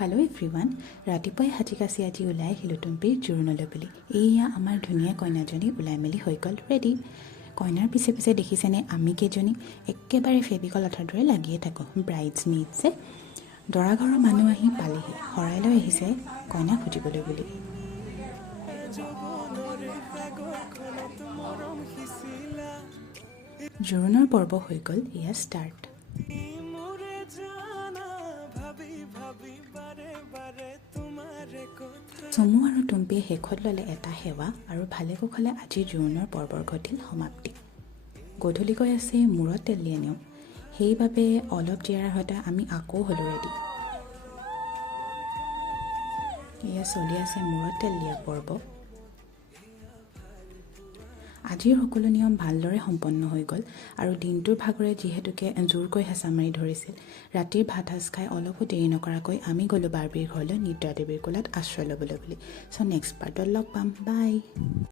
Hello' everyone, ৰাতিপুৱাই হাতীকাচি আজি ওলাই আহিলোঁ টুম্পিৰ জোৰোণলৈ বুলি। এয়া আমাৰ ধুনীয়া কইনাজনী ওলাই মেলি হৈ গ'ল ৰেডি। কইনাৰ পিছে পিছে দেখিছেনে আমি কেইজনী একেবাৰে ফেভিকল আঠাৰ দৰে লাগিয়ে থাকোঁ। ব্ৰাইডছ মেইডছে দৰা ঘৰৰ মানুহ আহি পালেহি, শৰাই লৈ আহিছে কইনাক খুজিবলৈ বুলি। জোৰোণৰ পৰ্ব হৈ গ'ল, এয়া ষ্টাৰ্ট। চমু আৰু টুম্পিয়ে শেষত ল'লে এটা সেৱা আৰু ভালে কুশলে আজিৰ জোৰোণৰ পৰ্বৰ ঘটিল সমাপ্তি। গধূলিকৈ আছে মূৰত তেল দিয়া নিয়ম, সেইবাবে অলপ দিয়াৰ সৈতে আমি আকৌ হ'লোঁ ৰেডি। এয়া চলি আছে মূৰত তেল দিয়া পৰ্ব। আজিৰ সকলো নিয়ম ভালদৰে সম্পন্ন হৈ গ'ল আৰু দিনটোৰ ভাগৰে যিহেতুকে জোৰকৈ হেঁচা মাৰি ধৰিছিল, ৰাতিৰ ভাত সাজ খাই অলপো দেৰি নকৰাকৈ আমি গ'লোঁ বাৰ্বিৰ ঘৰলৈ নিদ্ৰা দেৱীৰ কোলাত আশ্ৰয় ল'বলৈ বুলি। চ' নেক্সট পাৰ্টত লগ পাম, বাই।